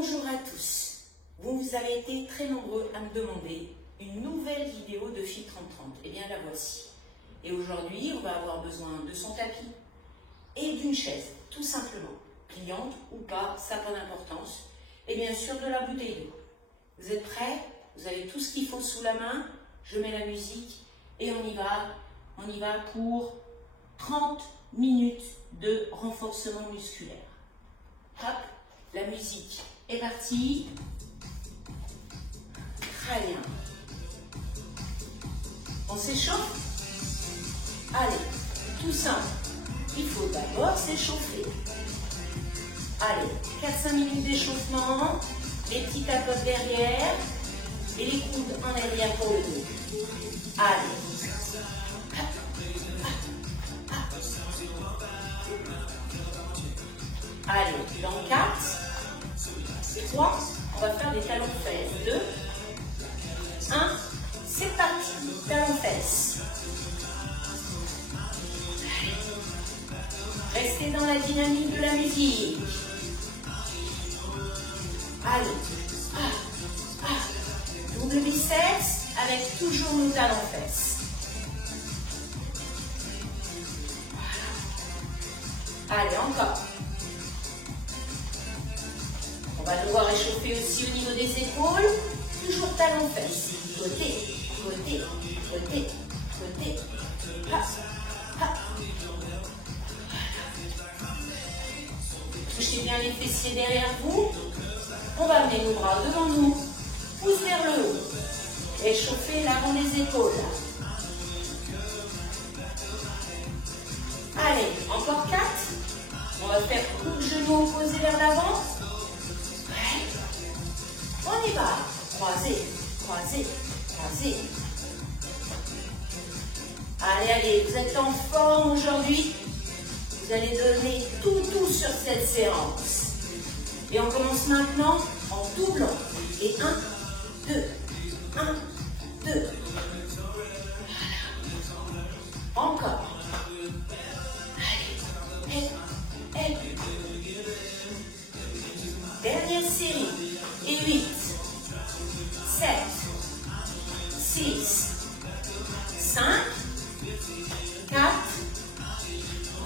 Bonjour à tous. Vous avez été très nombreux à me demander une nouvelle vidéo de Fit 30-30. Eh bien la voici. Et aujourd'hui, on va avoir besoin de son tapis et d'une chaise, tout simplement. Pliante ou pas, ça n'a pas d'importance. Et bien sûr de la bouteille d'eau. Vous êtes prêts? Vous avez tout ce qu'il faut sous la main. Je mets la musique et on y va. On y va pour 30 minutes de renforcement musculaire. Hop, la musique est partie. Très bien. On s'échauffe? Allez, tout simple. Il faut d'abord s'échauffer. Allez, 4-5 minutes d'échauffement. Les petits tapotes derrière. Et les coudes en arrière pour le dos. Allez. Allez, dans 4, 3, on va faire des talons-fesses. 2, 1, c'est parti, talons-fesses. Restez dans la dynamique de la musique. Allez, double biceps avec toujours nos talons-fesses. Allez, encore. On va devoir échauffer aussi au niveau des épaules. Toujours talons-fesses. Côté, côté, côté, côté. Hop, hop. Touchez bien les fessiers derrière vous. On va amener nos bras devant nous. Pousse vers le haut. Échauffez l'avant des épaules. Allez, encore 4. On va faire coup de genou opposé vers l'avant. On y va. Croisez, croisez, croisez. Allez, allez, vous êtes en forme aujourd'hui. Vous allez donner tout sur cette séance. Et on commence maintenant en doublant. Et 1, 2, 1, 2. Voilà. Encore. Allez, dernière série. Et 8, 7, 6, 5, 4,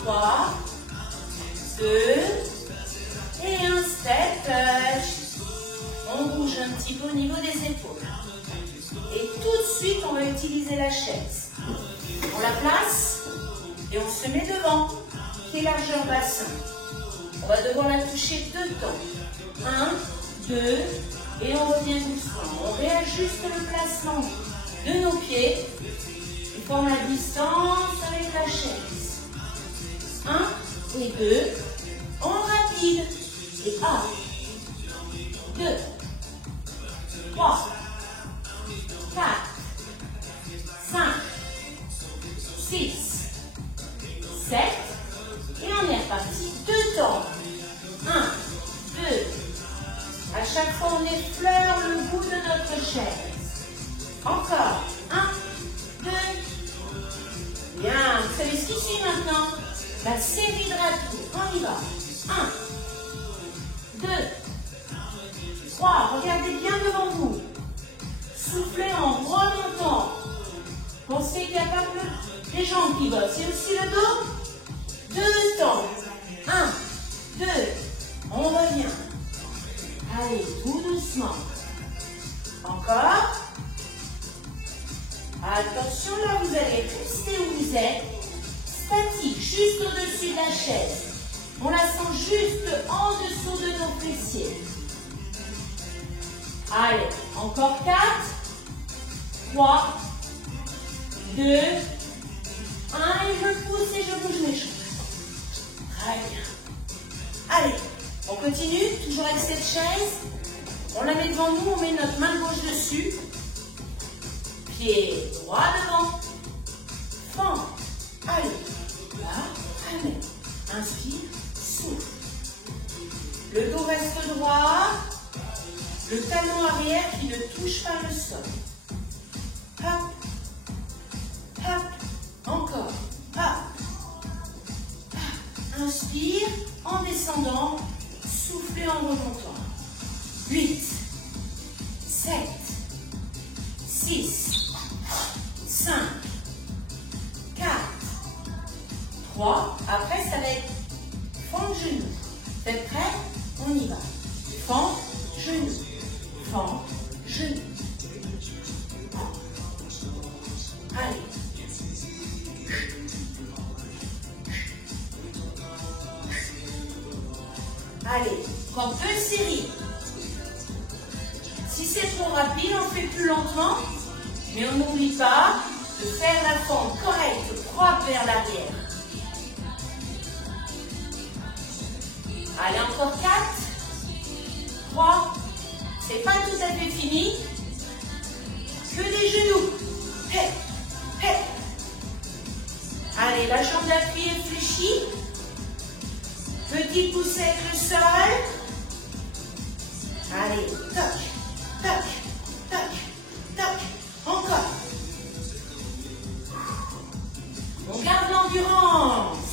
3, 2, et un step touch. On bouge un petit peu au niveau des épaules. Et tout de suite, on va utiliser la chaise. On la place et on se met devant. Pied largeur bassin. On va devoir la toucher 2 temps. 1, 2, et on revient doucement. On réajuste le placement de nos pieds. On forme la distance avec la chaise. 1 et 2. En rapide. Et 1, 2, 3, 4, 5, 6, 7. Et on est reparti 2 temps. 1, 2. À chaque fois, on effleure le bout de notre chaise. Encore. 1, 2. Bien. Vous savez ce qui suit maintenant? La série de ratours. On y va. 1, 2, 3. Regardez bien devant vous. Soufflez en remontant. Pensez qu'il n'y a pas que les jambes qui bossent. C'est aussi le dos. 2 temps. 1, 2. On revient. Allez, tout doucement. Encore. Attention, là, vous allez rester où vous êtes. Statique, juste au-dessus de la chaise. On la sent juste en dessous de nos fessiers. Allez, encore 4, 3, 2, 1. Et je pousse et je bouge mes jambes. Très bien. Allez. On continue, toujours avec cette chaise. On la met devant nous, on met notre main gauche dessus. Pied droit devant. Fente. Allez. Là, allez. Inspire, souffle. Le dos reste droit. Le talon arrière qui ne touche pas le sol. Hop. Hop. Encore. Hop. Hop. Inspire en descendant. Soufflez en remontant. Allez, encore 2 séries. Si c'est trop rapide, on fait plus lentement. Mais on n'oublie pas de faire la fente correcte, propre vers l'arrière. Allez, encore 4. 3. C'est pas tout à fait fini. Que des genoux. Hey, hey. Allez, la jambe d'appui est fléchie. Petite poussée avec le sol. Allez, toc, toc, toc, toc. Encore. On garde l'endurance.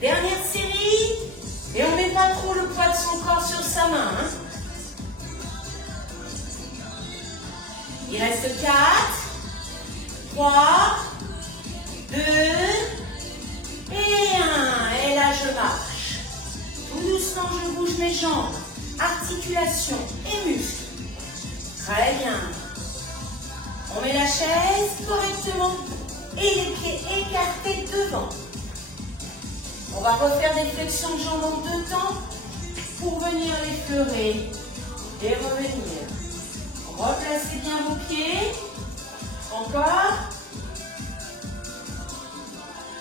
Dernière série. Et on ne met pas trop le poids de son corps sur sa main. Hein. Il reste 4, 3, 2 et 1. Et là, je marche. Tout doucement, je bouge mes jambes, articulations et muscles. Très bien. On met la chaise correctement et les pieds écartés devant. On va refaire des flexions de jambes en 2 temps pour venir l'effleurer et revenir. Replacez bien vos pieds. Encore.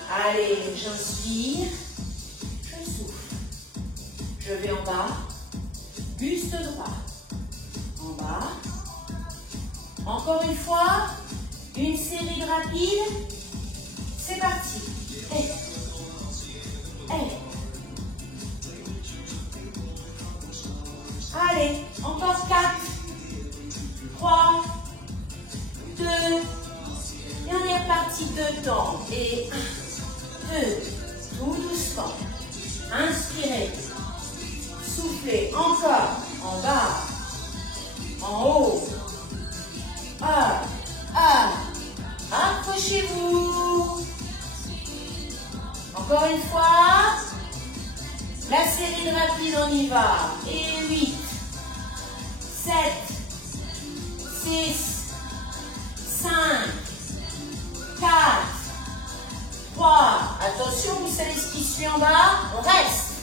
Allez, j'inspire. Je souffle. Je vais en bas. Buste droit. En bas. Encore une fois. Une série de rapides. C'est parti. Hey. Hey. Allez, encore 4. 3, 2, et on est reparti 2 temps. Et 1, 2, tout doucement. Inspirez, soufflez, encore, en bas, en haut, accrochez-vous. Encore une fois, la série de rapides, on y va. Et 8, 7, 6, 5, 4, 3. Attention, vous savez ce qui suit en bas. On reste.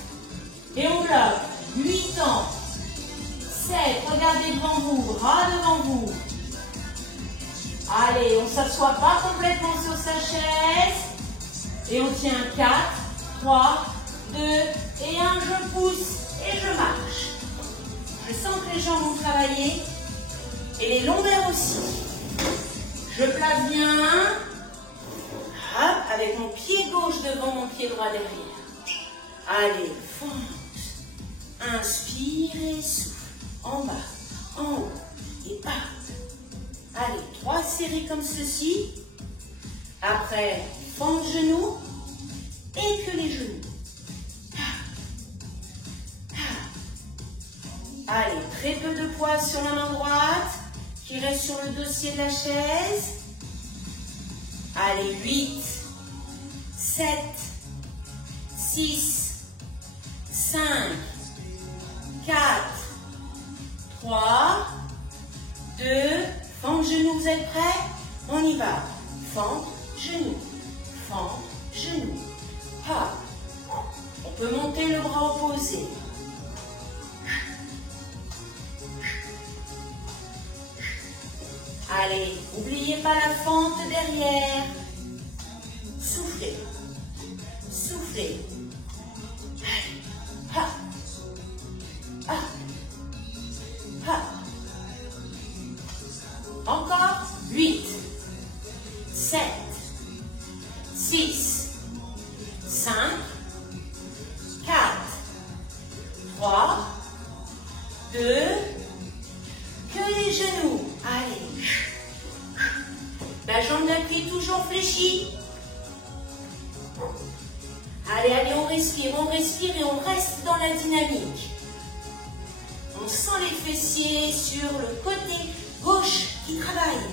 Et on bloque. 8 ans. 7. Regardez devant vous. Bras devant vous. Allez, on ne s'assoit pas complètement sur sa chaise. Et on tient 4, 3, 2 et 1. Je pousse et je marche. Je sens que les jambes vont travailler. Et les lombaires aussi. Je place bien. Hop, avec mon pied gauche devant mon pied droit derrière. Allez, fonce. Inspire et souffle. En bas, en haut et bas. Allez, 3 séries comme ceci. Après, fente genou et que les genoux. Allez, très peu de poids sur la main droite qui reste sur le dossier de la chaise. Allez, 8, 7, 6, 5, 4, 3, 2, fente genou, vous êtes prêts? On y va. Fente, genou, fente, genou. Hop. On peut monter le bras opposé. Allez, n'oubliez pas la fente derrière. Soufflez. Soufflez. Allez. Ha. Ha. Ha. Encore. 8, 7, 6, 5, 4, 3, 2, que les genoux. Allez. La jambe d'appui toujours fléchie. Allez, allez, on respire et on reste dans la dynamique. On sent les fessiers sur le côté gauche qui travaille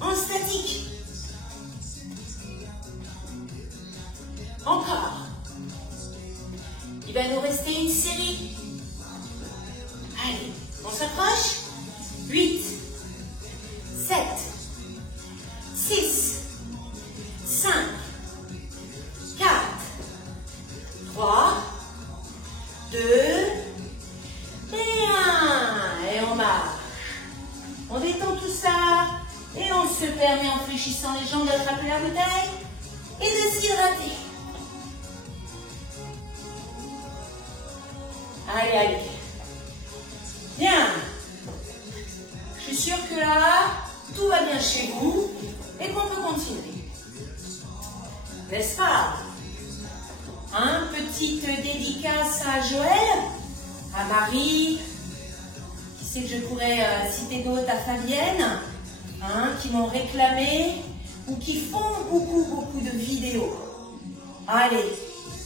en statique. Encore. Il va nous rester une série. Allez, on s'approche. 8, 7, 6, soleil et de s'hydrater. Allez, allez. Bien. Je suis sûre que là, tout va bien chez vous et qu'on peut continuer. N'est-ce pas? Petite dédicace à Joël, à Marie, qui sait que je pourrais citer d'autres, à Fabienne, qui m'ont réclamé ou qui font beaucoup de vidéos. Allez,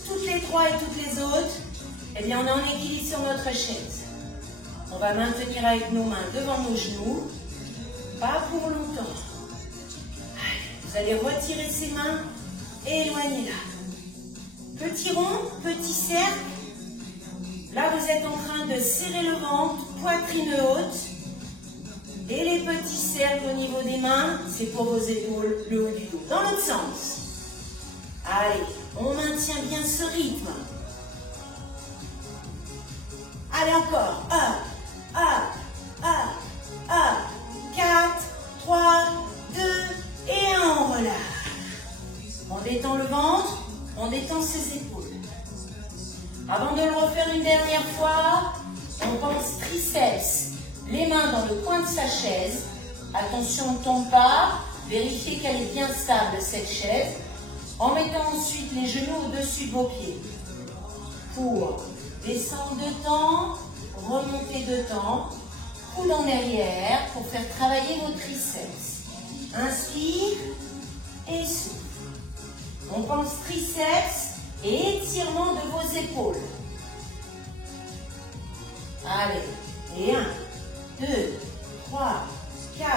toutes les trois et toutes les autres, eh bien on est en équilibre sur notre chaise. On va maintenir avec nos mains devant nos genoux, pas pour longtemps. Allez, vous allez retirer ces mains et éloigner-la. Petit rond, petit cercle. Là, vous êtes en train de serrer le ventre, poitrine haute. Et les petits cercles au niveau des mains, c'est pour vos épaules, le haut du dos. Dans l'autre sens. Allez, on maintient bien ce rythme. Allez, encore. Up, up, up, up. 4, 3, 2 et 1, on relâche. On détend le ventre. On détend ses épaules. Avant de le refaire une dernière fois, on pense triceps. Les mains dans le coin de sa chaise. Attention, on ne tombe pas. Vérifiez qu'elle est bien stable, cette chaise. En mettant ensuite les genoux au-dessus de vos pieds. Pour descendre de temps, remonter de temps. Coude en arrière pour faire travailler vos triceps. Inspire et souffle. On pense triceps et étirement de vos épaules. Allez, et 1, 2, 3, 4,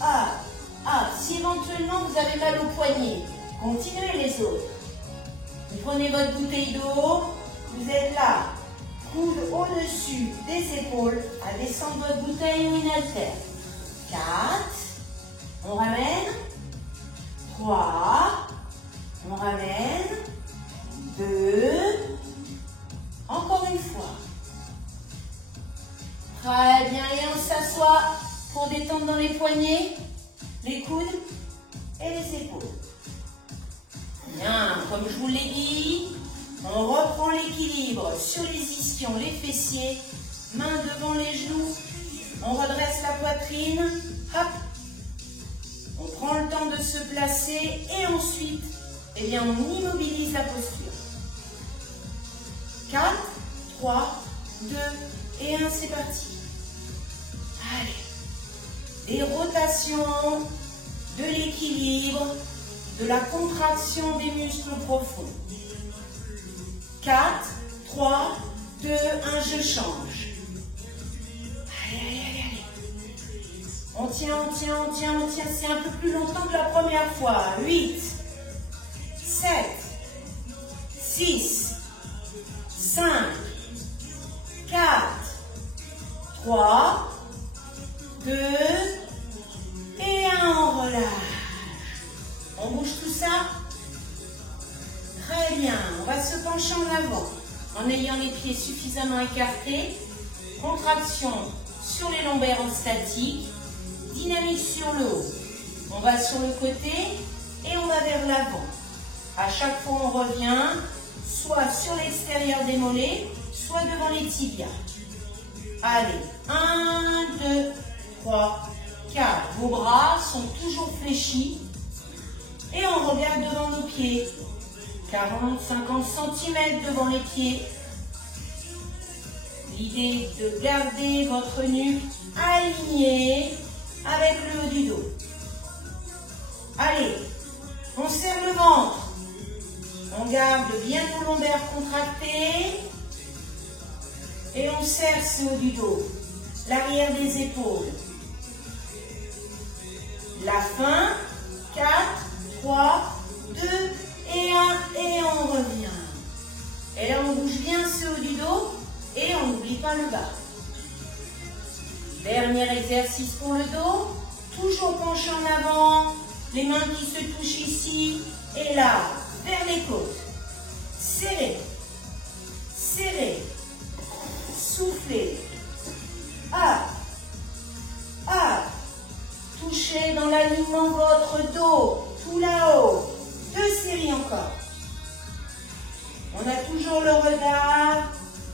up. Si éventuellement vous avez mal au poignet, continuez les autres. Vous prenez votre bouteille d'eau, vous êtes là, coude au-dessus des épaules, à descendre votre bouteille ou une haltère. 4, on ramène, 3, on ramène, 2, encore une fois. Très bien, et on s'assoit pour détendre dans les poignets, les coudes et les épaules. Bien, comme je vous l'ai dit, on reprend l'équilibre sur les ischions, les fessiers, mains devant les genoux, on redresse la poitrine, hop, on prend le temps de se placer et ensuite, eh bien, on immobilise la posture. 4, 3, 2 et 1, c'est parti. Allez. Des rotations, de l'équilibre, de la contraction des muscles profonds. 4, 3, 2, 1, je change. Allez. On tient. C'est un peu plus longtemps que la première fois. 8, 7, 6, 5, 4, 3, 2 et 1, on relâche. On bouge tout ça. Très bien. On va se pencher en avant en ayant les pieds suffisamment écartés. Contraction sur les lombaires en statique. Dynamique sur le haut. On va sur le côté et on va vers l'avant. À chaque fois, on revient soit sur l'extérieur des mollets, soit devant les tibias. Allez, 1, 2, 3, 4. Vos bras sont toujours fléchis. Et on regarde devant nos pieds. 40, 50 cm devant les pieds. L'idée de garder votre nuque alignée avec le haut du dos. Allez, on serre le ventre. On garde bien nos lombaires contractés. Et on serre ce haut du dos. L'arrière des épaules. La fin. 4, 3, 2 et 1. Et on revient. Et là, on bouge bien ce haut du dos. Et on n'oublie pas le bas. Dernier exercice pour le dos. Toujours penché en avant. Les mains qui se touchent ici. Et là, vers les côtes. Serrez. Serrez. Soufflez. Up. Up. Touchez dans l'alignement votre dos. Tout là-haut. toujours le regard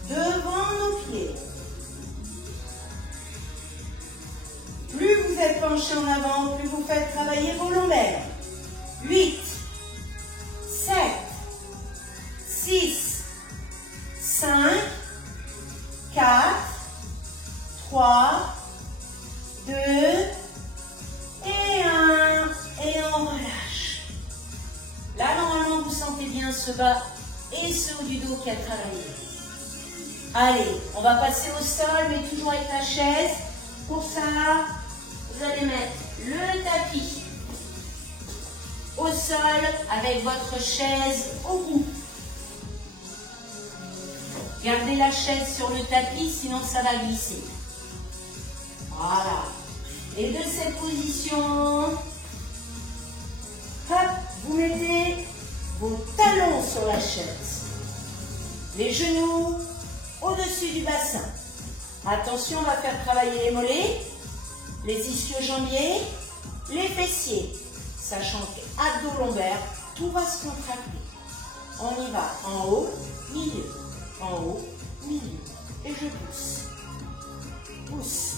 devant nos pieds. Plus vous êtes penché en avant, plus vous faites travailler vos lombaires. 8, 7, 6, 5, 4, 3, 2, et 1. Et on relâche. Là, normalement, vous sentez bien ce bas et ce haut du dos qui a travaillé. Allez, on va passer au sol, mais toujours avec la chaise. Pour ça, vous allez mettre le tapis au sol avec votre chaise au bout. Gardez la chaise sur le tapis, sinon ça va glisser. Voilà. Et de cette position, hop, vous mettez vos talons sur la chaise. Les genoux au-dessus du bassin. Attention, on va faire travailler les mollets, les ischio-jambiers, les fessiers. Sachant qu'abdos lombaires, tout va se contracter. On y va en haut, milieu, en haut, milieu. Et je pousse. Pousse.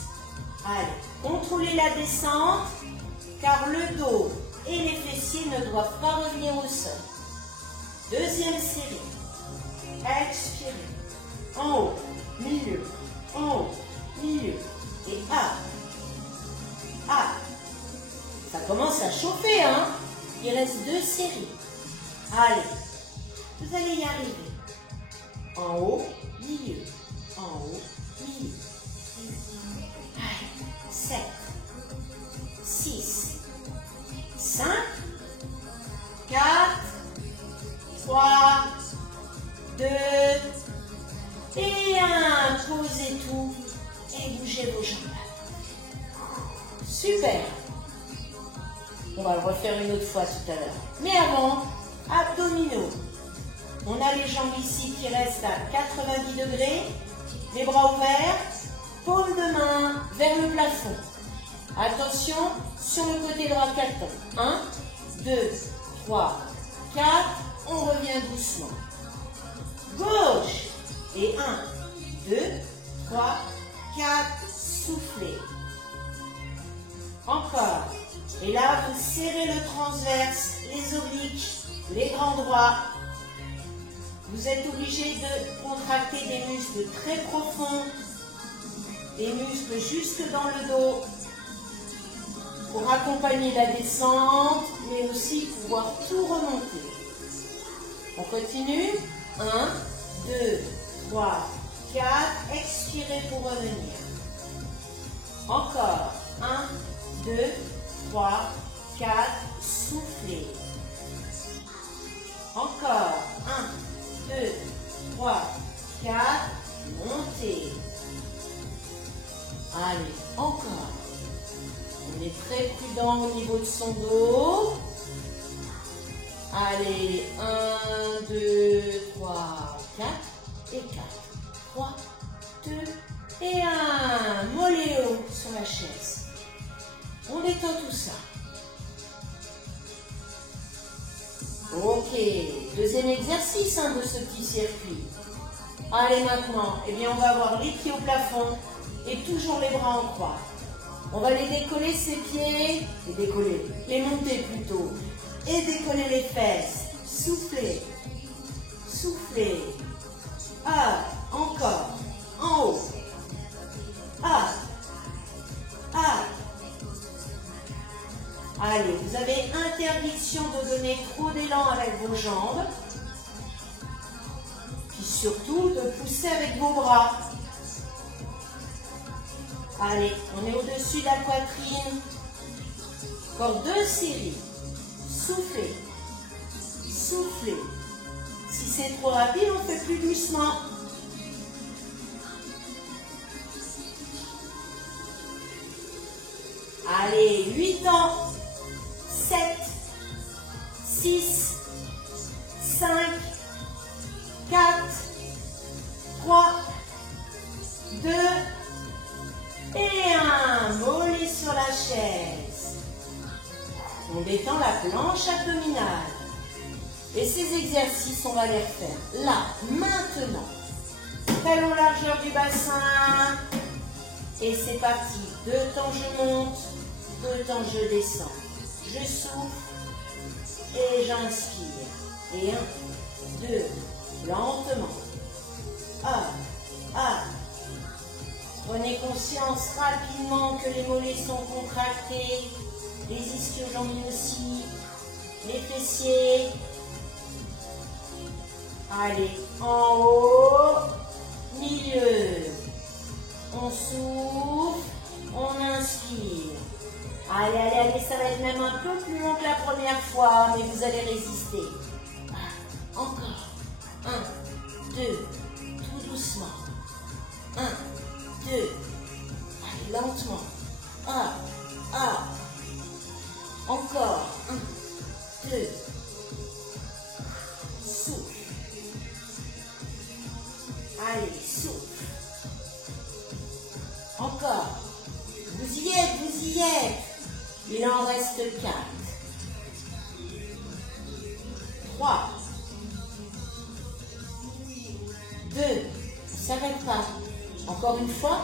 Allez, contrôlez la descente, car le dos et les fessiers ne doivent pas revenir au sol. Deuxième série. Expirez. En haut, milieu, en haut, milieu. Et up. Up. Ça commence à chauffer, hein? Il reste 2 séries. Allez, vous allez y arriver. En haut, milieu. En haut, milieu. Allez, 7, 6, 5, 4, 3, 2, et 1. Posez tout et bougez vos jambes. Super. On va le refaire une autre fois tout à l'heure. Mais avant, abdominaux. On a les jambes ici qui restent à 90 degrés, les bras ouverts, paume de main vers le plafond. Attention, sur le côté droit, 4 temps. 1, 2, 3, 4, on revient doucement. Gauche, et 1, 2, 3, 4, soufflez. Encore. Et là, vous serrez le transverse, les obliques, les grands droits. Vous êtes obligé de contracter des muscles très profonds, des muscles jusque dans le dos, pour accompagner la descente, mais aussi pouvoir tout remonter. On continue. 1, 2, 3, 4. Expirez pour revenir. Encore. 1, 2, 3, 4. Soufflez. Encore. 1, 2, 3, 4. Montez. Allez, encore. On est très prudent au niveau de son dos. Allez, 1, 2, 3, 4 et 4. 3, 2 et 1. Mollet haut sur la chaise. On détend tout ça. Ok, deuxième exercice de ce petit circuit. Allez maintenant, eh bien on va avoir les pieds au plafond et toujours les bras en croix. On va les décoller ces pieds, les monter plutôt, et décoller les fesses. Soufflez, soufflez. Up, encore, en haut. Up, up. Allez, vous avez interdiction de donner trop d'élan avec vos jambes. Puis surtout de pousser avec vos bras. Allez, on est au-dessus de la poitrine. Encore 2 séries. Soufflez. Soufflez. Si c'est trop rapide, on fait plus doucement. Allez, 8 ans. 7, 6, 5, 4, 3, 2, et 1. Mollet sur la chaise. On détend la planche abdominale. Et ces exercices, on va les refaire là, maintenant. Talon largeur du bassin. Et c'est parti. 2 temps je monte, 2 temps je descends. Je souffle et j'inspire. Et 1, 2, lentement. 1. Prenez conscience rapidement que les mollets sont contractés, les ischio-jambiers aussi, les fessiers. Allez, en haut, milieu. On souffle, on inspire. Allez, ça va être même un peu plus long que la première fois, mais vous allez résister. Encore. 1, 2, tout doucement. 1, 2, allez, lentement. Encore. 1, 2, souffle. Allez, souffle. Encore. Vous y êtes. Il en reste 4. 3. 2. Ne s'arrête pas. Encore une fois.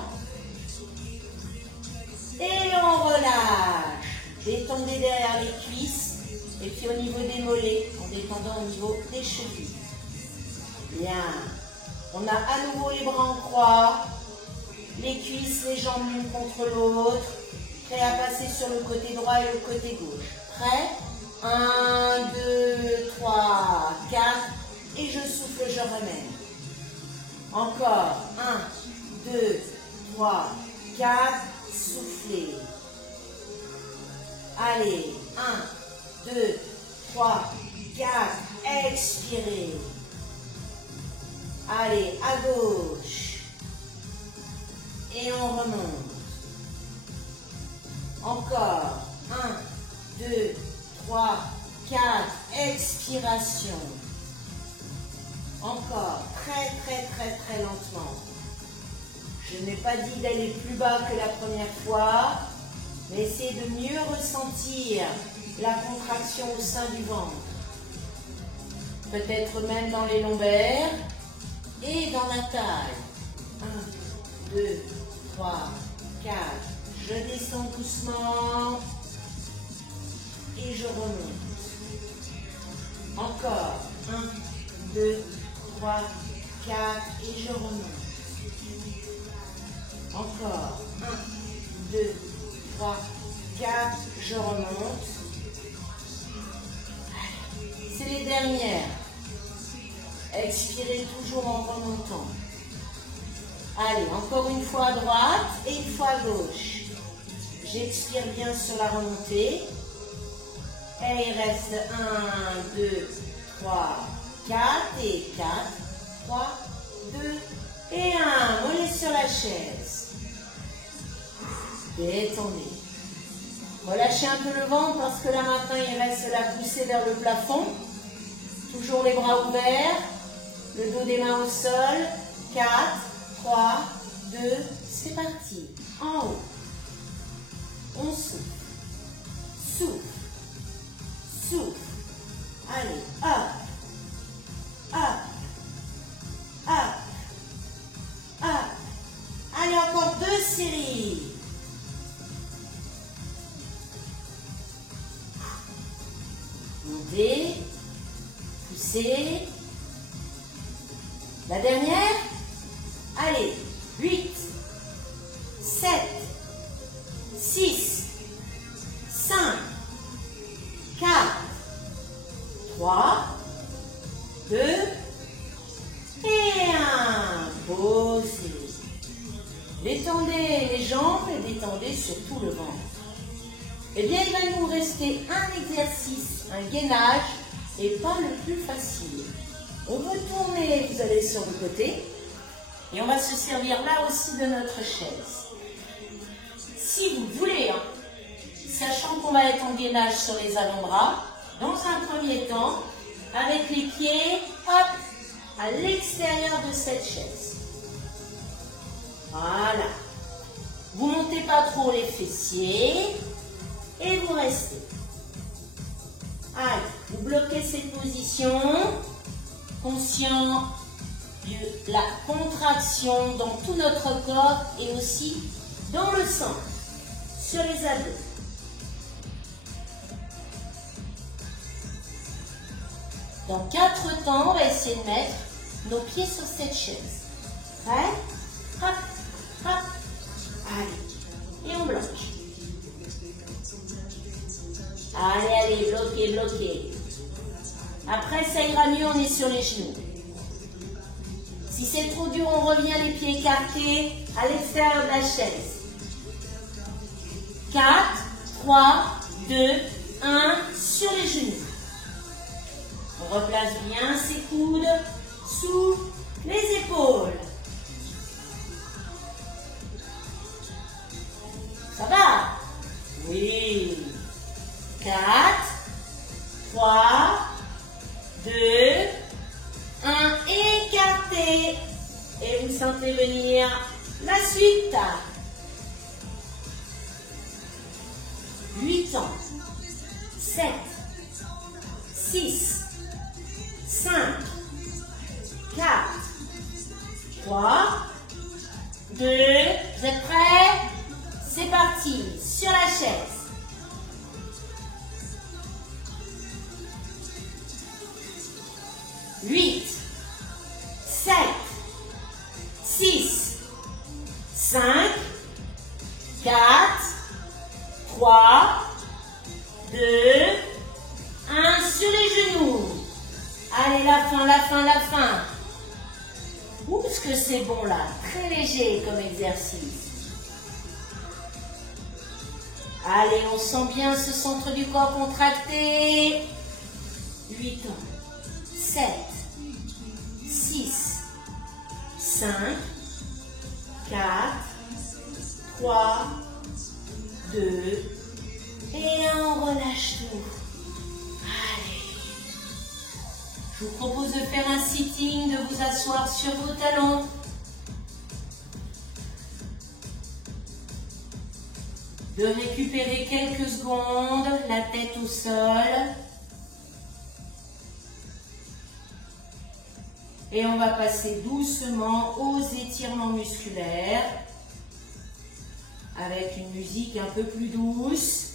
Et on relâche. Détendez derrière les cuisses. Et puis au niveau des mollets, en détendant au niveau des chevilles. Bien. On a à nouveau les bras en croix. Les cuisses, les jambes l'une contre l'autre. Prêt à passer sur le côté droit et le côté gauche. Prêt? 1, 2, 3, 4. Et je souffle, je remets. Encore. 1, 2, 3, 4. Soufflez. Allez. 1, 2, 3, 4. Expirez. Allez, à gauche. Et on remonte. Encore. 1, 2, 3, 4. Expiration. Encore. Très lentement. Je n'ai pas dit d'aller plus bas que la première fois, mais essayez de mieux ressentir la contraction au sein du ventre. Peut-être même dans les lombaires et dans la taille. 1, 2, 3, 4. Je descends doucement et je remonte. Encore. 1, 2, 3, 4 et je remonte. Encore. 1, 2, 3, 4. Je remonte. C'est les dernières. Expirez toujours en remontant. Allez, encore une fois à droite et une fois à gauche. J'expire bien sur la remontée. Et il reste 1, 2, 3, 4 et 4. 3, 2 et 1. Mollet sur la chaise. Détendez. Relâchez un peu le ventre parce que là maintenant il reste la poussée vers le plafond. Toujours les bras ouverts. Le dos des mains au sol. 4, 3, 2, c'est parti. En haut. On souffle. Souffle. Souffle. Allez, up. Up. Up. Up. Allez, encore 2 séries. Montez. Poussez. La dernière. Allez, 8, 7, 6, 5, 4, 3, 2 et 1. Posez. Détendez les jambes et détendez surtout le ventre. Eh bien, il va nous rester un exercice, un gainage, et pas le plus facile. On va tourner, vous allez sur le côté. Et on va se servir là aussi de notre chaise. Si vous voulez, sachant qu'on va être en gainage sur les avant-bras, dans un premier temps, avec les pieds, hop, à l'extérieur de cette chaise. Voilà. Vous ne montez pas trop les fessiers et vous restez. Allez, vous bloquez cette position, conscient de la contraction dans tout notre corps et aussi dans le centre, sur les abdos. Dans 4 temps, on va essayer de mettre nos pieds sur cette chaise. Prêt? Hop, hop. Allez, et on bloque. Allez, allez, bloquez, bloquez. Après, ça ira mieux, on est sur les genoux. Si c'est trop dur, on revient les pieds écartés à l'extérieur de la chaise. 4, 3, 2, 1, sur les genoux. On replace bien ses coudes sous les épaules. Ça va? Oui. 4, 3, 2, 1, écarté. Et vous sentez venir la suite. 8 ans. 7, 6, 5, 4, 3, 2, vous êtes prêts? C'est parti, sur la chaise. 8, 7, 6, 5, 4, 3, 2, 1, sur les genoux. Allez, la fin, la fin, la fin. Ouh, ce que c'est bon là, très léger comme exercice. Allez, on sent bien ce centre du corps contracté. 8 ans, 7, 6, 5, 4, 3, 2, et on relâche tout. Allez. Je vous propose de faire un sitting, de vous asseoir sur vos talons. De récupérer quelques secondes, la tête au sol. Et on va passer doucement aux étirements musculaires avec une musique un peu plus douce.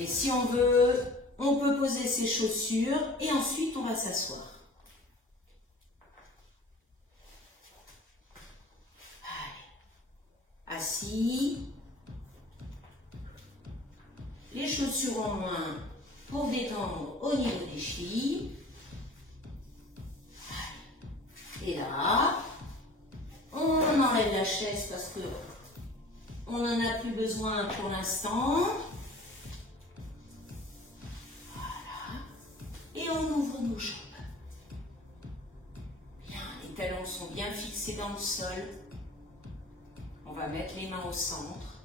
Et si on veut, on peut poser ses chaussures et ensuite on va s'asseoir. Allez. Assis. Les chaussures en moins pour détendre au niveau des chevilles. Et là, on enlève la chaise parce que on n'en a plus besoin pour l'instant. Et on ouvre nos jambes. Bien, les talons sont bien fixés dans le sol. On va mettre les mains au centre.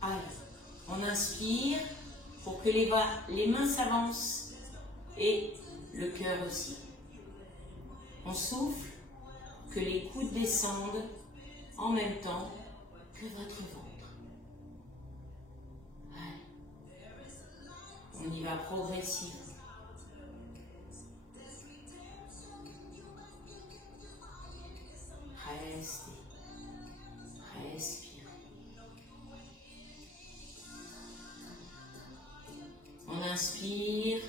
Allez, on inspire pour que les mains s'avancent et le cœur aussi. On souffle, que les coudes descendent en même temps que votre ventre. On y va progressivement. Restez. Respirez. On inspire.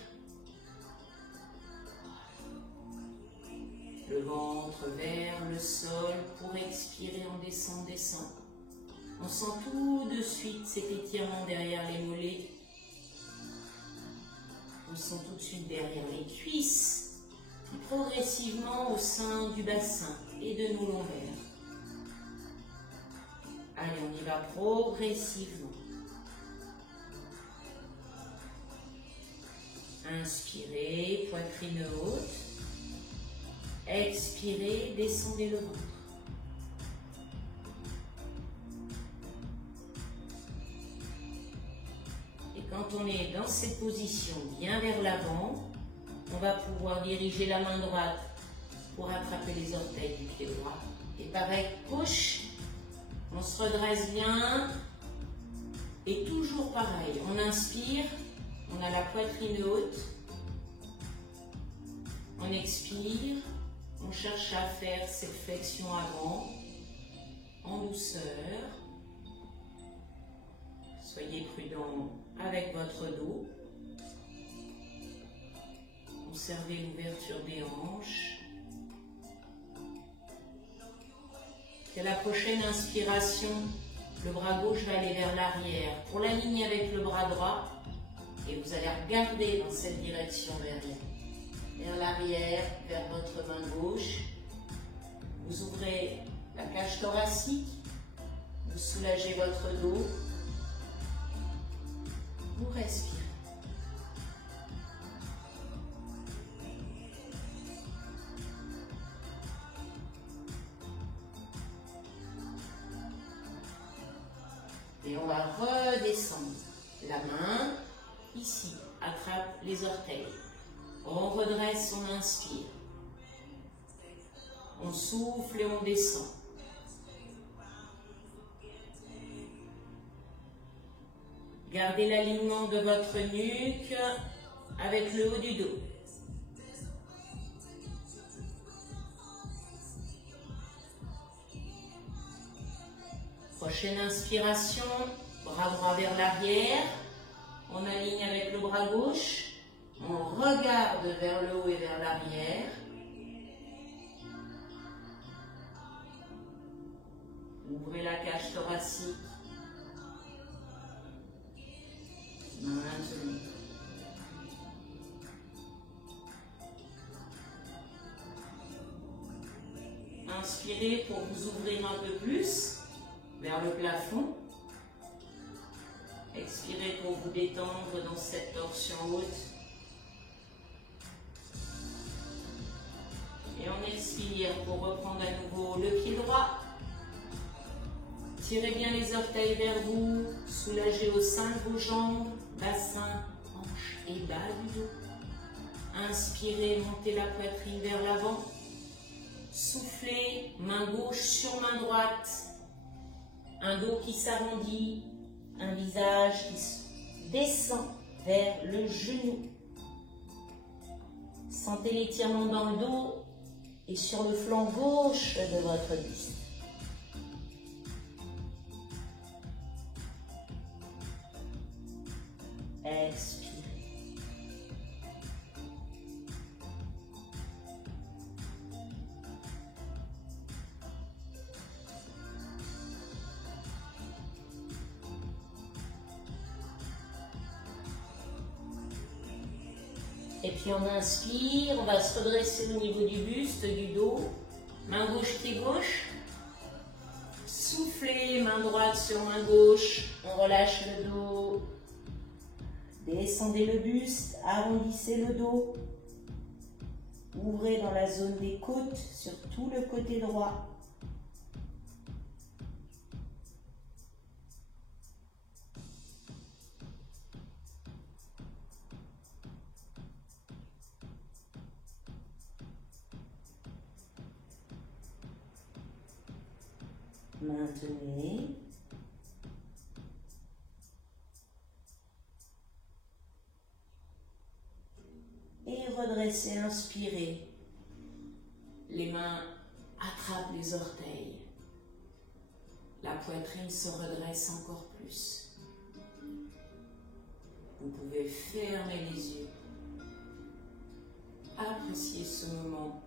Le ventre vers le sol pour expirer, on descend, descend. On sent tout de suite cet étirement derrière les mollets. On sent tout de suite derrière les cuisses, puis progressivement au sein du bassin et de nos lombaires. Allez, on y va progressivement. Inspirez, poitrine haute. Expirez, descendez le ventre. Quand on est dans cette position bien vers l'avant, on va pouvoir diriger la main droite pour attraper les orteils du pied droit. Et pareil, gauche, on se redresse bien. Et toujours pareil, on inspire, on a la poitrine haute. On expire, on cherche à faire cette flexion avant, en douceur. Soyez prudent avec votre dos. Observez l'ouverture des hanches. Et à la prochaine inspiration, le bras gauche va aller vers l'arrière pour la ligne avec le bras droit. Et vous allez regarder dans cette direction vers l'arrière, vers votre main gauche. Vous ouvrez la cage thoracique, vous soulagez votre dos, vous respirez. Et on va redescendre. La main, ici, attrape les orteils. On redresse, on inspire. On souffle et on descend. Gardez l'alignement de votre nuque avec le haut du dos. Prochaine inspiration, bras droit vers l'arrière. On aligne avec le bras gauche. On regarde vers le haut et vers l'arrière. Ouvrez la cage thoracique. Maintenez. Inspirez pour vous ouvrir un peu plus vers le plafond. Expirez pour vous détendre dans cette torsion haute. Et on expire pour reprendre à nouveau le pied droit. Tirez bien les orteils vers vous. Soulagez au sein de vos jambes, bassin, hanches et bas du dos. Inspirez, montez la poitrine vers l'avant. Soufflez, main gauche sur main droite. Un dos qui s'arrondit, un visage qui descend vers le genou. Sentez l'étirement dans le dos et sur le flanc gauche de votre buste. Expirez. Et puis on inspire, on va se redresser au niveau du buste, du dos. Main gauche, pied gauche. Soufflez, main droite sur main gauche. On relâche le dos. Descendez le buste, arrondissez le dos. Ouvrez dans la zone des côtes sur tout le côté droit. Maintenez. Et redressez, inspirez. Les mains attrapent les orteils. La poitrine se redresse encore plus. Vous pouvez fermer les yeux. Appréciez ce moment.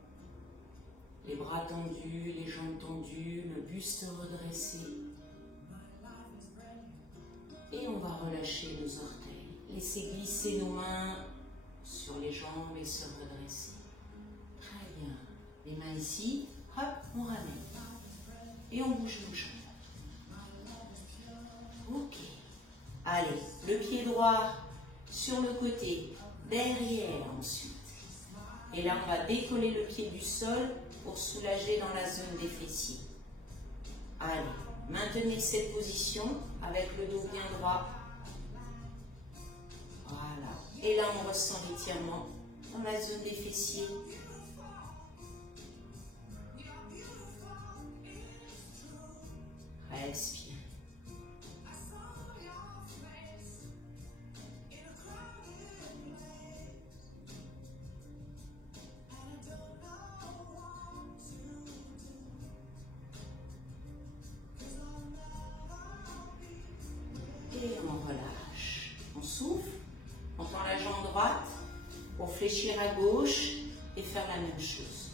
Les bras tendus, les jambes tendues, le buste redressé. Et on va relâcher nos orteils. Laissez glisser nos mains sur les jambes et se redresser. Très bien. Les mains ici, hop, on ramène. Et on bouge nos jambes. Ok. Allez, le pied droit sur le côté, derrière ensuite. Et là, on va décoller le pied du sol pour soulager dans la zone des fessiers. Allez, maintenez cette position avec le dos bien droit. Voilà. Et là, on ressent l'étirement dans la zone des fessiers. Respire. Et on relâche. On souffle. On tend la jambe droite pour fléchir à gauche et faire la même chose.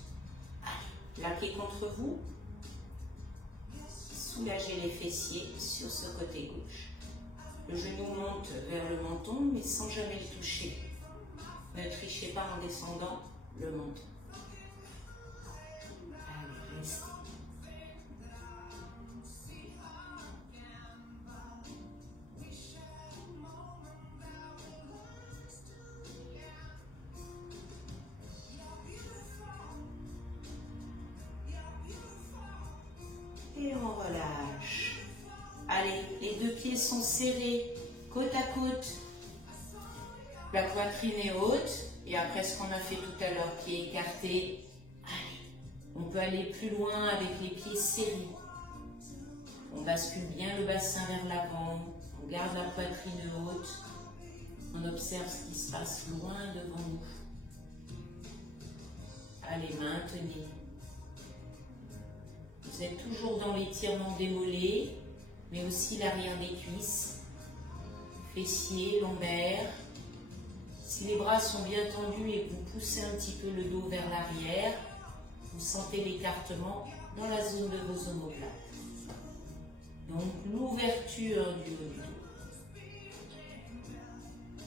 Allez, plaquez contre vous. Soulagez les fessiers sur ce côté gauche. Le genou monte vers le menton, mais sans jamais le toucher. Ne trichez pas en descendant le menton. Allez, restez. Et on relâche. Allez, les deux pieds sont serrés, côte à côte. La poitrine est haute. Et après ce qu'on a fait tout à l'heure, pieds écartés, allez, on peut aller plus loin avec les pieds serrés. On bascule bien le bassin vers l'avant. On garde la poitrine haute. On observe ce qui se passe loin devant nous. Allez, maintenez. Vous êtes toujours dans l'étirement des mollets, mais aussi l'arrière des cuisses, fessiers, lombaires. Si les bras sont bien tendus et que vous poussez un petit peu le dos vers l'arrière, vous sentez l'écartement dans la zone de vos omoplates. Donc l'ouverture du haut du dos.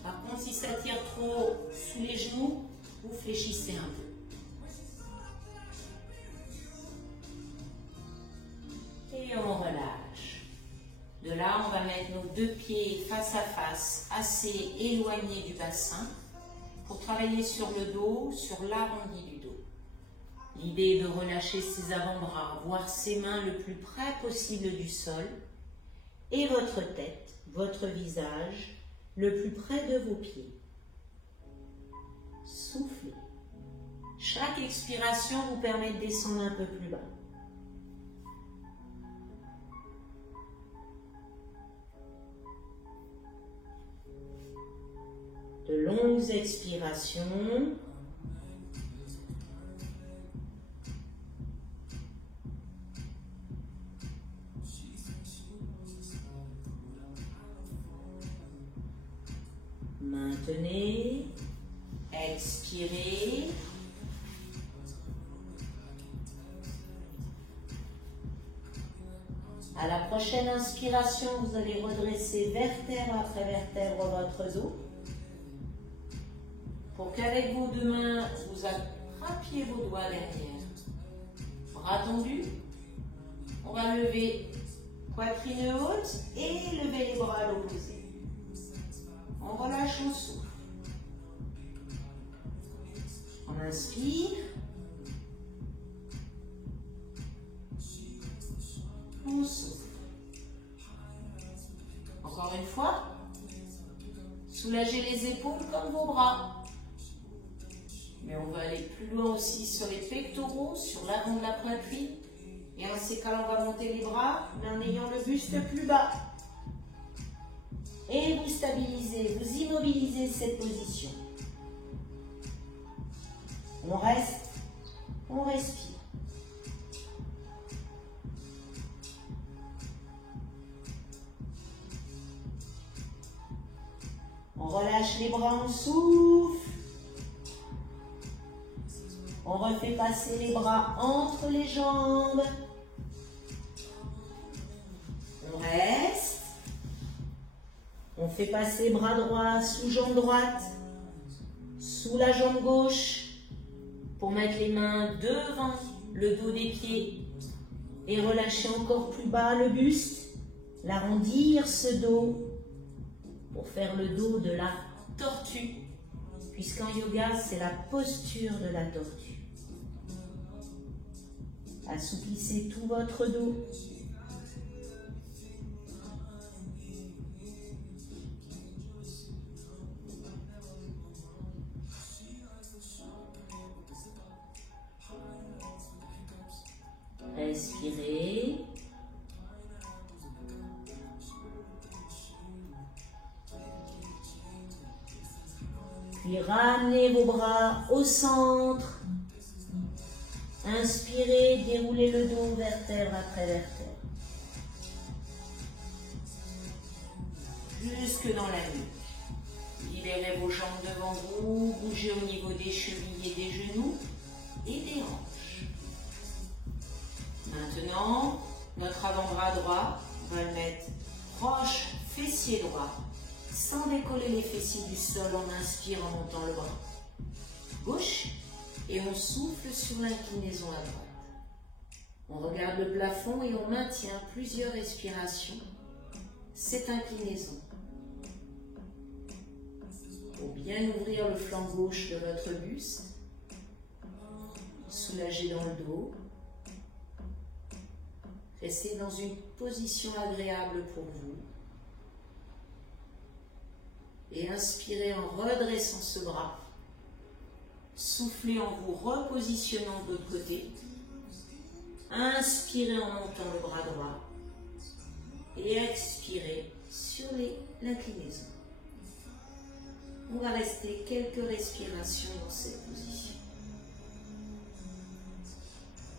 Par contre, si ça tire trop sous les genoux, vous fléchissez un peu. Et on relâche. De là, on va mettre nos deux pieds face à face, assez éloignés du bassin, pour travailler sur le dos, sur l'arrondi du dos. L'idée est de relâcher ses avant-bras, voir ses mains le plus près possible du sol, et votre tête, votre visage, le plus près de vos pieds. Soufflez. Chaque expiration vous permet de descendre un peu plus bas. De longues expirations. Maintenez. Expirez. À la prochaine inspiration, vous allez redresser vertèbre après vertèbre votre dos. Pour qu'avec vos deux mains, vous attrapiez vos doigts derrière. Bras tendus. On va lever poitrine haute et lever les bras à l'opposé. On relâche, on souffle. On inspire. On souffle. Encore une fois. Soulagez les épaules comme vos bras. Mais on va aller plus loin aussi sur les pectoraux, sur l'avant de la poitrine. Et en ces cas-là, on va monter les bras, mais en ayant le buste plus bas. Et vous stabilisez, vous immobilisez cette position. On reste, on respire. On relâche les bras, on souffle. On refait passer les bras entre les jambes. On reste. On fait passer bras droit sous jambe droite, sous la jambe gauche, pour mettre les mains devant le dos des pieds et relâcher encore plus bas le buste, l'arrondir ce dos pour faire le dos de la tortue, puisqu'en yoga, c'est la posture de la tortue. Assouplissez tout votre dos. Respirez. Puis ramenez vos bras au centre. Inspirez, déroulez le dos vertèbre après vertèbre. Jusque dans la nuque. Libérez vos jambes devant vous, bougez au niveau des chevilles et des genoux et des hanches. Maintenant, notre avant-bras droit, on va le mettre proche fessier droit, sans décoller les fessiers du sol. On inspire en montant le bras gauche et on souffle sur l'inclinaison à droite. On regarde le plafond et on maintient plusieurs respirations cette inclinaison. Pour bien ouvrir le flanc gauche de votre buste, soulager dans le dos. Restez dans une position agréable pour vous. Et inspirez en redressant ce bras. Soufflez en vous repositionnant de l'autre côté. Inspirez en montant le bras droit. Et expirez sur l'inclinaison. On va rester quelques respirations dans cette position.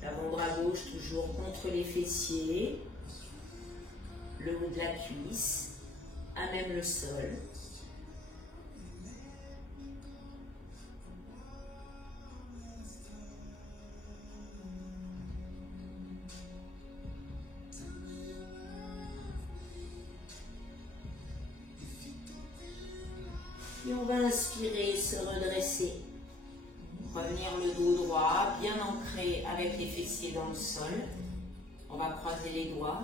L'avant-bras gauche toujours contre les fessiers, le haut de la cuisse, à même le sol. Et on va inspirer, se redresser. Revenir le dos droit, bien ancré avec les fessiers dans le sol. On va croiser les doigts,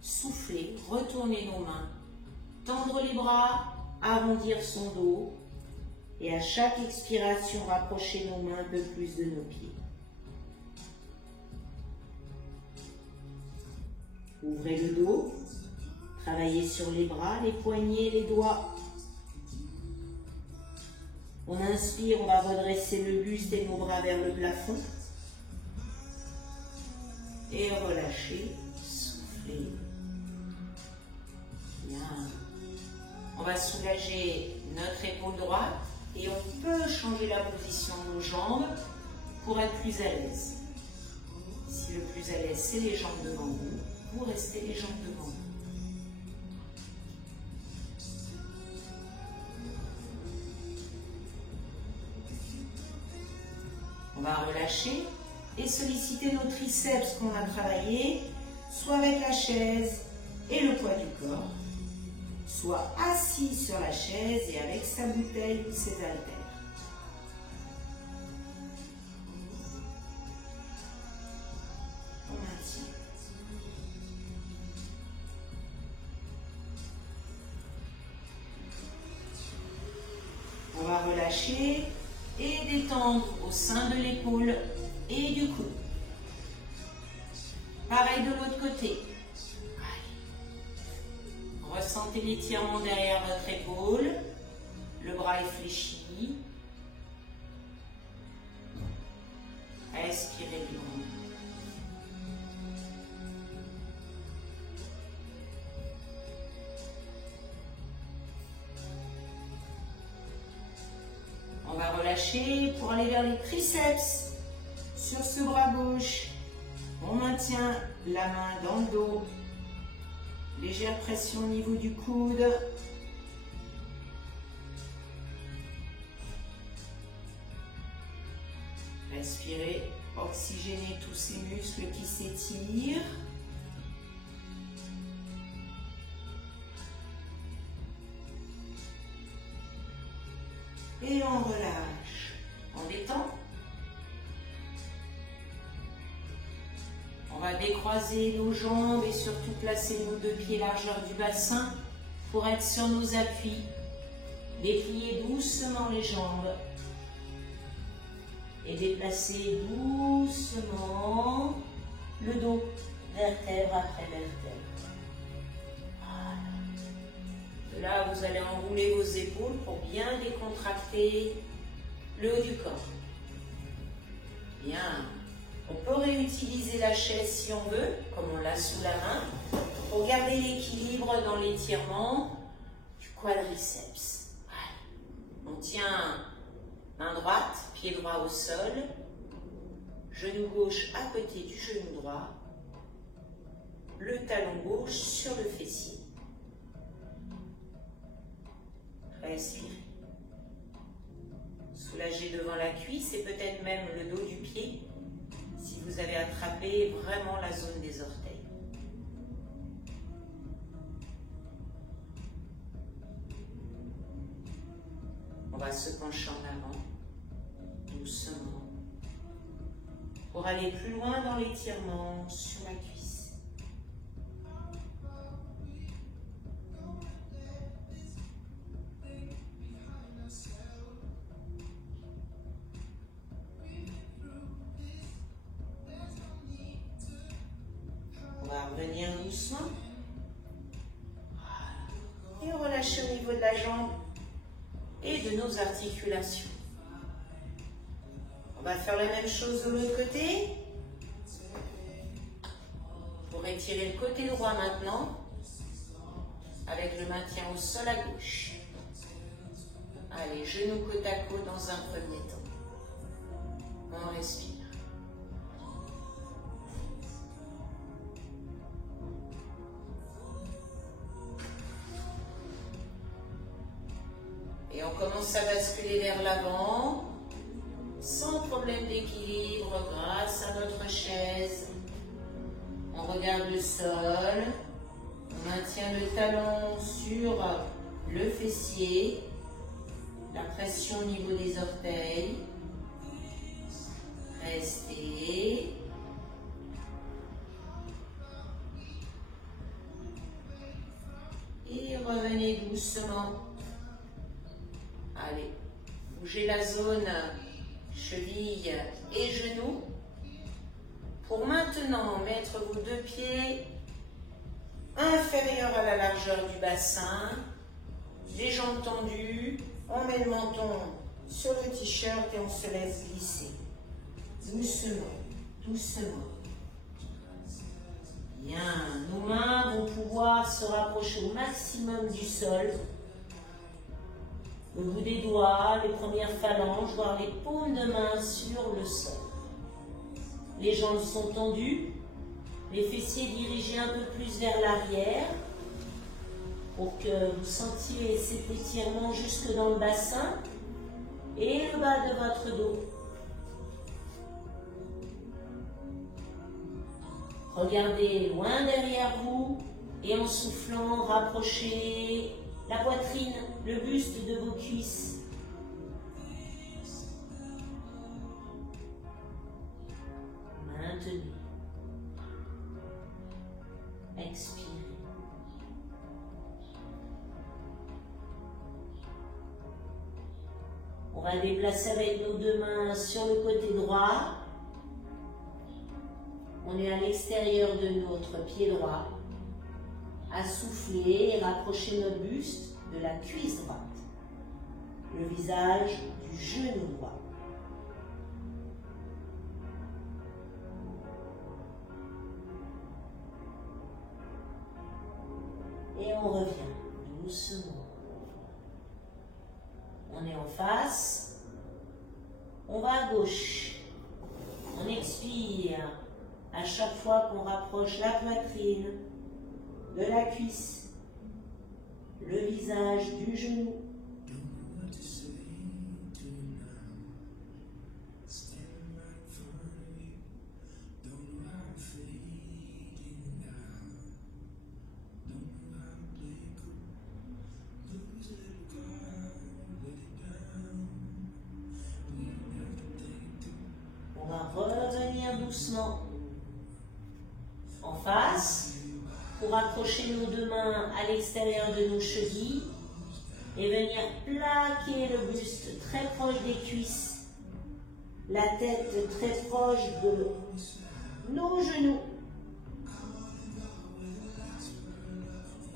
souffler, retourner nos mains, tendre les bras, arrondir son dos. Et à chaque expiration, rapprocher nos mains un peu plus de nos pieds. Ouvrez le dos, travaillez sur les bras, les poignets, les doigts. On inspire, on va redresser le buste et nos bras vers le plafond. Et relâchez, soufflez. Bien. On va soulager notre épaule droite et on peut changer la position de nos jambes pour être plus à l'aise. Si le plus à l'aise, c'est les jambes devant vous, vous restez les jambes devant vous. On va relâcher et solliciter nos triceps qu'on a travaillé, soit avec la chaise et le poids du corps, soit assis sur la chaise et avec sa bouteille ou ses haltères. On maintient. On va relâcher et détendre au sein de l'épaule et du coude. Pareil de l'autre côté. Ressentez l'étirement derrière votre épaule. Le bras est fléchi. Expirez librement. On va relâcher pour aller vers les triceps. Sur ce bras gauche, on maintient la main dans le dos. Légère pression au niveau du coude. Respirez, oxygénez tous ces muscles qui s'étirent. Et on relâche. On détend. On va décroiser nos jambes et surtout placer nos deux pieds largeur du bassin pour être sur nos appuis. Déplier doucement les jambes. Et déplacer doucement le dos, vertèbre après vertèbre. Voilà. De là, vous allez enrouler vos épaules pour bien décontracter le haut du corps. Bien. On peut réutiliser la chaise si on veut, comme on l'a sous la main, pour garder l'équilibre dans l'étirement du quadriceps. Voilà. On tient main droite, pied droit au sol, genou gauche à côté du genou droit, le talon gauche sur le fessier. Respirez. Soulagez devant la cuisse et peut-être même le dos du pied si vous avez attrapé vraiment la zone des orteils. On va se pencher en avant, doucement, pour aller plus loin dans l'étirement sur la cuisse. On va revenir doucement. Et relâcher au niveau de la jambe et de nos articulations. On va faire la même chose de l'autre côté. Pour étirer le côté droit maintenant, avec le maintien au sol à gauche. Allez, genoux côte à côte dans un premier temps. On respire. Et on commence à basculer vers l'avant, sans problème d'équilibre, grâce à notre chaise. On regarde le sol, on maintient le talon sur le fessier, la pression au niveau des orteils. Restez. Et revenez doucement. Allez, bougez la zone cheville et genoux. Pour maintenant mettre vos deux pieds inférieurs à la largeur du bassin, les jambes tendues, on met le menton sur le t-shirt et on se laisse glisser. Doucement, doucement. Bien, nos mains vont pouvoir se rapprocher au maximum du sol. Le bout des doigts, les premières phalanges, voire les paumes de main sur le sol. Les jambes sont tendues, les fessiers dirigés un peu plus vers l'arrière pour que vous sentiez cet étirement jusque dans le bassin et le bas de votre dos. Regardez loin derrière vous et en soufflant, rapprochez la poitrine, le buste de vos cuisses. Maintenez. Expirez. On va déplacer avec nos deux mains sur le côté droit. On est à l'extérieur de notre pied droit. À souffler et rapprocher notre buste de la cuisse droite. Le visage du genou droit. Et on revient doucement. On est en face. On va à gauche. On expire à chaque fois qu'on rapproche la poitrine de la cuisse, le visage du genou. On va revenir doucement en face. Pour accrocher nos deux mains à l'extérieur de nos chevilles et venir plaquer le buste très proche des cuisses, la tête très proche de nos genoux.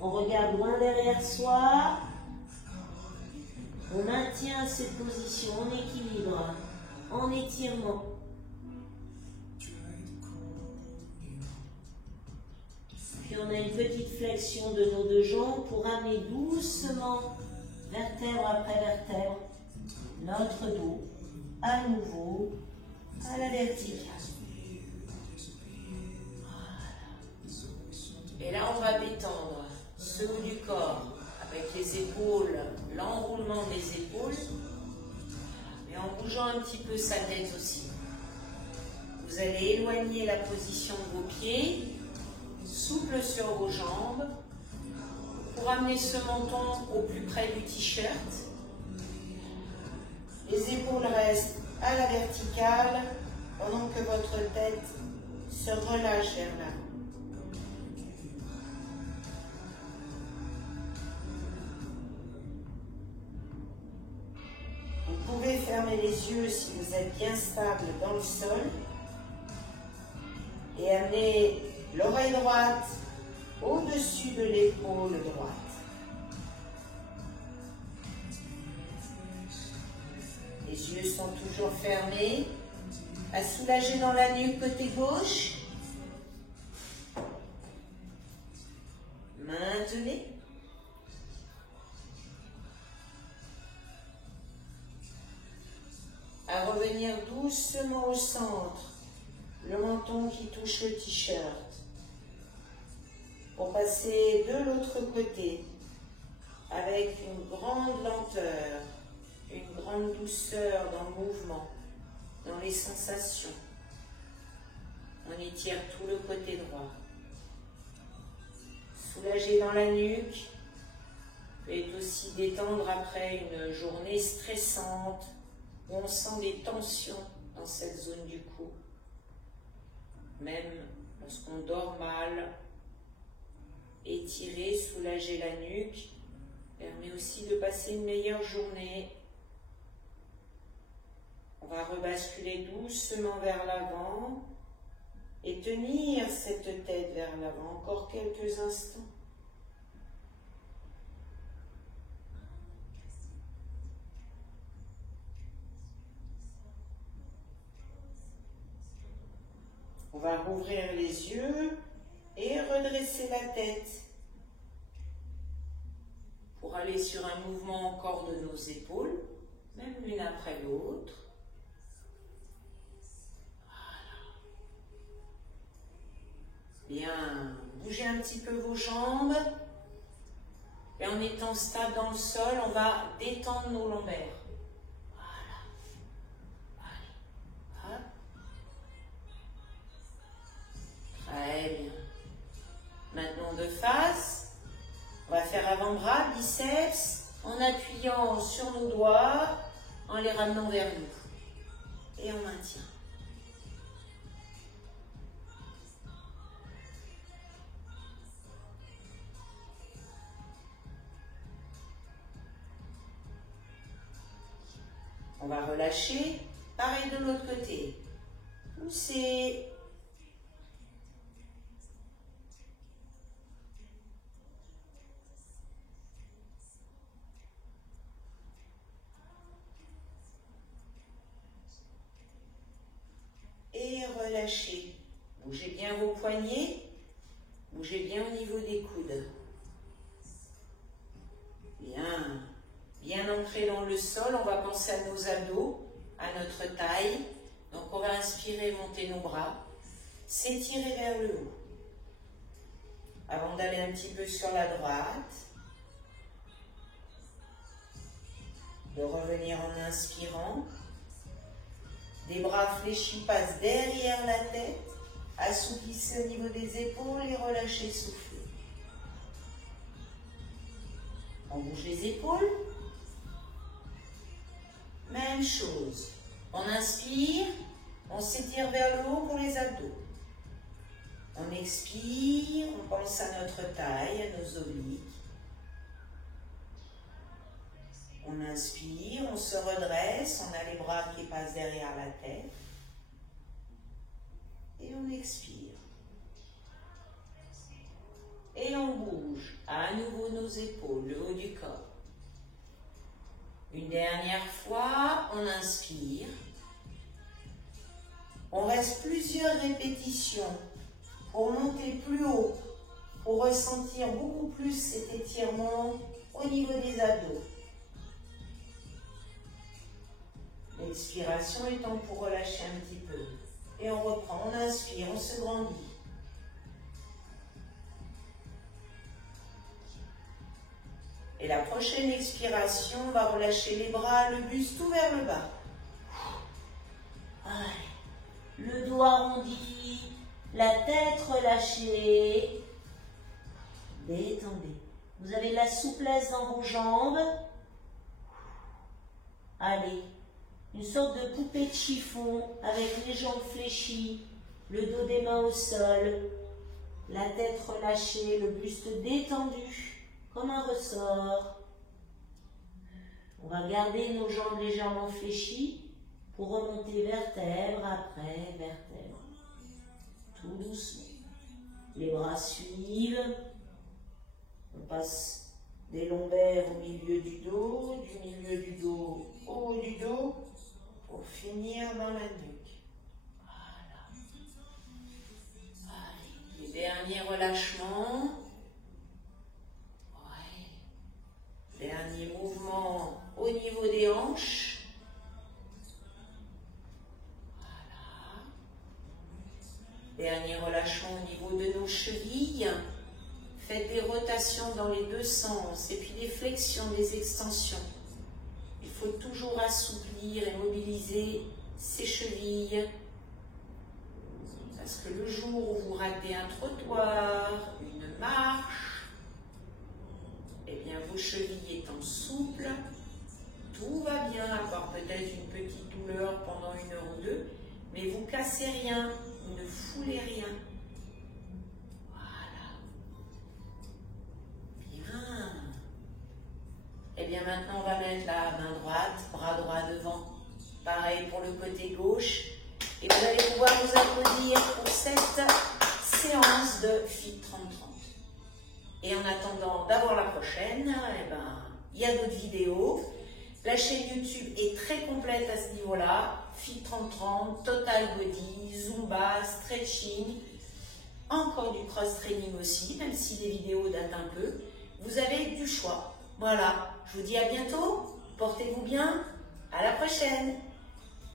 On regarde loin derrière soi, on maintient cette position en équilibre, en étirement. Puis on a une petite flexion de nos deux jambes pour amener doucement, vertèbre après vertèbre, notre dos à nouveau à la verticale. Et là, on va détendre ce haut du corps avec les épaules, l'enroulement des épaules, et en bougeant un petit peu sa tête aussi. Vous allez éloigner la position de vos pieds, souple sur vos jambes, pour amener ce menton au plus près du t-shirt. Les épaules restent à la verticale pendant que votre tête se relâche vers l'avant. Vous pouvez fermer les yeux si vous êtes bien stable dans le sol et amener l'oreille droite au-dessus de l'épaule droite. Les yeux sont toujours fermés. À soulager dans la nuque côté gauche. Maintenez. À revenir doucement au centre, le menton qui touche le t-shirt. Pour passer de l'autre côté avec une grande lenteur, une grande douceur dans le mouvement, dans les sensations. On étire tout le côté droit. Soulagez dans la nuque. Vous pouvez aussi détendre après une journée stressante où on sent des tensions dans cette zone du cou. Même lorsqu'on dort mal, étirer, soulager la nuque permet aussi de passer une meilleure journée. On va rebasculer doucement vers l'avant et tenir cette tête vers l'avant encore quelques instants. On va rouvrir les yeux et redresser la tête pour aller sur un mouvement encore de nos épaules, même l'une après l'autre. Bien, bougez un petit peu vos jambes. Et en étant stable dans le sol, on va détendre nos lombaires. Voilà. Hop. Très bien. Maintenant de face, on va faire avant-bras, biceps, en appuyant sur nos doigts, en les ramenant vers nous. Et on maintient. On va relâcher, pareil de l'autre côté. Poussez. Et relâchez. Bougez bien vos poignets. Bougez bien au niveau des coudes. Bien. Bien ancré dans le sol, on va penser à nos abdos, à notre taille. Donc on va inspirer, monter nos bras, s'étirer vers le haut. Avant d'aller un petit peu sur la droite, de revenir en inspirant. Des bras fléchis passent derrière la tête, assouplissez au niveau des épaules et relâchez, soufflez. On bouge les épaules. Même chose. On inspire, on s'étire vers le haut pour les abdos. On expire, on pense à notre taille, à nos obliques. On inspire, on se redresse, on a les bras qui passent derrière la tête. Et on expire. Et on bouge à nouveau nos épaules, le haut du corps. Une dernière fois, on inspire. On reste plusieurs répétitions pour monter plus haut pour ressentir beaucoup plus cet étirement au niveau des abdos. L'expiration étant pour relâcher un petit peu. Et on reprend, on inspire, on se grandit. Et la prochaine expiration, on va relâcher les bras, le buste tout vers le bas. Le dos arrondi, la tête relâchée. Détendez. Vous avez de la souplesse dans vos jambes. Allez. Une sorte de poupée de chiffon avec les jambes fléchies, le dos des mains au sol, la tête relâchée, le buste détendu comme un ressort. On va garder nos jambes légèrement fléchies pour remonter vertèbre après vertèbre. Tout doucement. Les bras suivent. On passe des lombaires au milieu du dos, du milieu du dos au haut du dos, pour finir dans la nuque. Voilà. Allez, les derniers relâchements. Ouais. Dernier mouvement au niveau des hanches. Voilà. Dernier relâchement au niveau de nos chevilles. Faites des rotations dans les deux sens et puis des flexions, des extensions. Il faut toujours assouplir et mobiliser ses chevilles. Parce que le jour où vous ratez un trottoir, une marche, eh bien vos chevilles étant souples, tout va bien, à part peut-être une petite douleur pendant 1 heure ou 2, mais vous cassez rien, vous ne foulez rien. Et bien maintenant, on va mettre la main droite, bras droit devant. Pareil pour le côté gauche. Et vous allez pouvoir vous applaudir pour cette séance de Fit 30-30. Et en attendant d'avoir la prochaine, eh ben, il y a d'autres vidéos. La chaîne YouTube est très complète à ce niveau-là. Fit 30-30, Total Body, Zumba, Stretching. Encore du cross-training aussi, même si les vidéos datent un peu. Vous avez du choix. Voilà, je vous dis à bientôt, portez-vous bien, à la prochaine.